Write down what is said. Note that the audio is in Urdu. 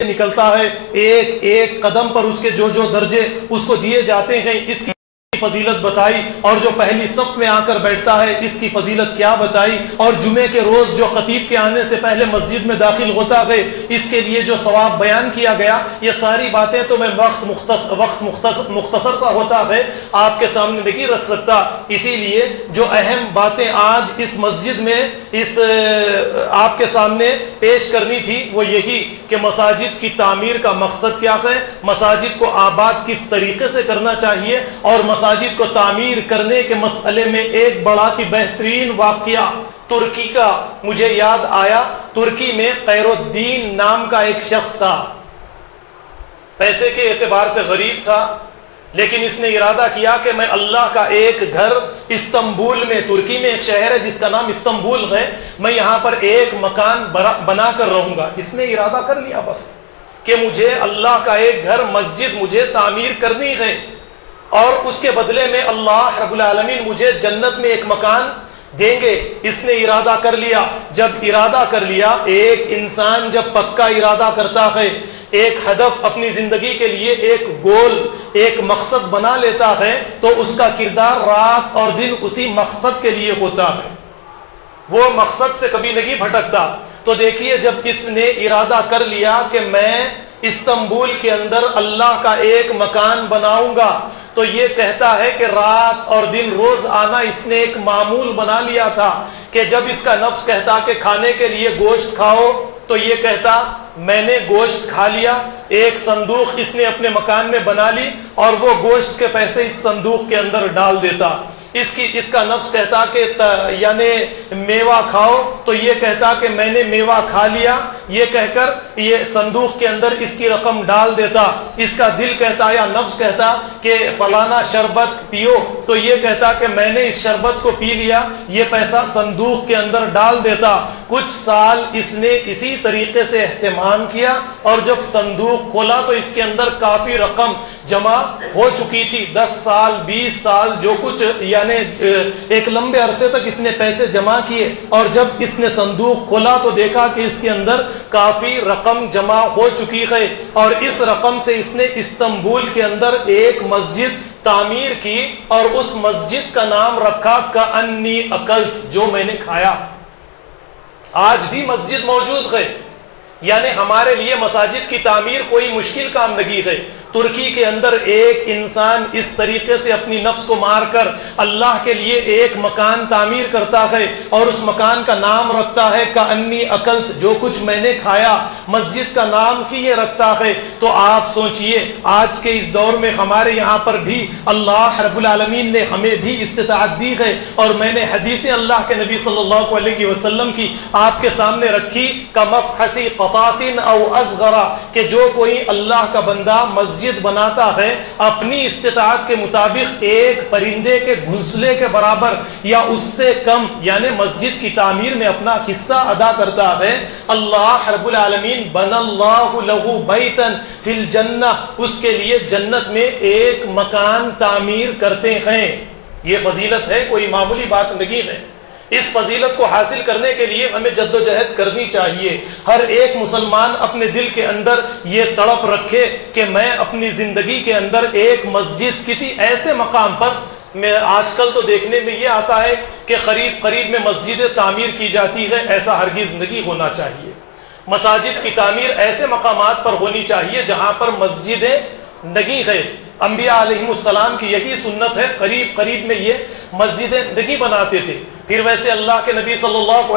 نکلتا ہے، ایک ایک قدم پر اس کے جو جو درجے اس کو دیے جاتے ہیں، اس کی فضیلت بتائی، اور جو پہلی صف میں آ کر بیٹھتا ہے اس کی فضیلت کیا بتائی، اور جمعے کے روز جو خطیب کے آنے سے پہلے مسجد میں داخل ہوتا ہے اس کے لیے جو ثواب بیان کیا گیا، یہ ساری باتیں تو میں وقت مختصر سا ہوتا ہے آپ کے سامنے نہیں رکھ سکتا، اسی لیے جو اہم باتیں آج اس مسجد میں آپ کے سامنے پیش کرنی تھی وہ یہی کہ مساجد کی تعمیر کا مقصد کیا ہے، مساجد کو آباد کس طریقے سے کرنا چاہیے، اور مساجد کو تعمیر کرنے کے مسئلے میں ایک بڑا کی بہترین واقعہ ترکی کا مجھے یاد آیا۔ ترکی میں خیر الدین نام کا ایک شخص تھا، پیسے کے اعتبار سے غریب تھا، لیکن اس نے ارادہ کیا کہ میں اللہ کا ایک گھر استنبول میں، ترکی میں ایک شہر ہے جس کا نام استنبول ہے، میں یہاں پر ایک مکان بنا کر رہوں گا۔ اس نے ارادہ کر لیا بس کہ مجھے اللہ کا ایک گھر، مسجد مجھے تعمیر کرنی ہے، اور اس کے بدلے میں اللہ رب العالمین مجھے جنت میں ایک مکان دیں گے۔ اس نے ارادہ کر لیا۔ جب ارادہ کر لیا، ایک انسان جب پکا ارادہ کرتا ہے، ایک ہدف اپنی زندگی کے لیے، ایک گول، ایک مقصد بنا لیتا ہے، تو اس کا کردار رات اور دن اسی مقصد کے لیے ہوتا ہے، وہ مقصد سے کبھی نہیں بھٹکتا۔ تو دیکھیے، جب اس نے ارادہ کر لیا کہ میں استنبول کے اندر اللہ کا ایک مکان بناؤں گا، تو یہ کہتا ہے کہ رات اور دن روز آنا اس نے ایک معمول بنا لیا تھا، کہ جب اس کا نفس کہتا کہ کھانے کے لیے گوشت کھاؤ، تو یہ کہتا میں نے گوشت کھا لیا۔ ایک صندوق اس نے اپنے مکان میں بنا لی، اور وہ گوشت کے پیسے اس صندوق کے اندر ڈال دیتا۔ اس کا نفس کہتا کہ یعنی میوہ کھاؤ، تو یہ کہتا کہ میں نے میوہ کھا لیا، یہ کہہ کر یہ صندوق کے اندر اس کی رقم ڈال دیتا۔ اس کا دل کہتا یا نفس کہتا کہ فلانا شربت پیو، تو یہ کہتا کہ میں نے اس شربت کو پی لیا، یہ پیسہ صندوق کے اندر ڈال دیتا۔ کچھ سال اس نے اسی طریقے سے اہتمام کیا، اور جب صندوق کھولا تو اس کے اندر کافی رقم جمع ہو چکی تھی۔ 10 سال 20 سال جو کچھ یعنی ایک لمبے عرصے تک اس نے پیسے جمع کیے، اور جب اس نے صندوق کھولا تو دیکھا کہ اس کے اندر کافی رقم جمع ہو چکی ہے، اور اس رقم سے اس نے استنبول کے اندر ایک مسجد تعمیر کی، اور اس مسجد کا نام رکھا کأنی اکلت، جو میں نے کھایا۔ آج بھی مسجد موجود ہے، یعنی ہمارے لیے مساجد کی تعمیر کوئی مشکل کام نہیں ہے۔ ترکی کے اندر ایک انسان اس طریقے سے اپنی نفس کو مار کر اللہ کے لیے ایک مکان تعمیر کرتا ہے، اور اس مکان کا نام رکھتا ہے کأنی اکلت، جو کچھ میں نے کھایا۔ مسجد کا نام کی یہ رکھتا ہے، تو آپ سوچئے آج کے اس دور میں ہمارے یہاں پر بھی اللہ رب العالمین نے ہمیں بھی استطاعت دی ہے، اور میں نے حدیث اللہ کے نبی صلی اللہ علیہ وسلم کی آپ کے سامنے رکھی، کمفحص قطاط او اصغر، کہ جو کوئی اللہ کا بندہ مسجد بناتا ہے، اپنی استطاعت کے مطابق ایک پرندے کے گھونسلے کے برابر یا اس سے کم، یعنی مسجد کی تعمیر میں اپنا حصہ ادا کرتا ہے، اللہ رب العالمین بن اللہ لہ بیتا فی الجنہ، اس کے لیے جنت میں ایک مکان تعمیر کرتے ہیں۔ یہ فضیلت ہے، کوئی معمولی بات نہیں ہے۔ اس فضیلت کو حاصل کرنے کے لیے ہمیں جدوجہد کرنی چاہیے۔ ہر ایک مسلمان اپنے دل کے اندر یہ تڑپ رکھے کہ میں اپنی زندگی کے اندر ایک مسجد کسی ایسے مقام پر، میں آج کل تو دیکھنے میں یہ آتا ہے کہ قریب میں مسجدیں تعمیر کی جاتی ہے، ایسا ہرگز نہیں ہونا چاہیے۔ مساجد کی تعمیر ایسے مقامات پر ہونی چاہیے جہاں پر مسجدیں نہیں ہیں۔ انبیاء علیہ السلام کی یہی سنت ہے، قریب میں یہ مسجدیں نہیں بناتے تھے۔ پھر ویسے اللہ کے نبی صلی اللہ علیہ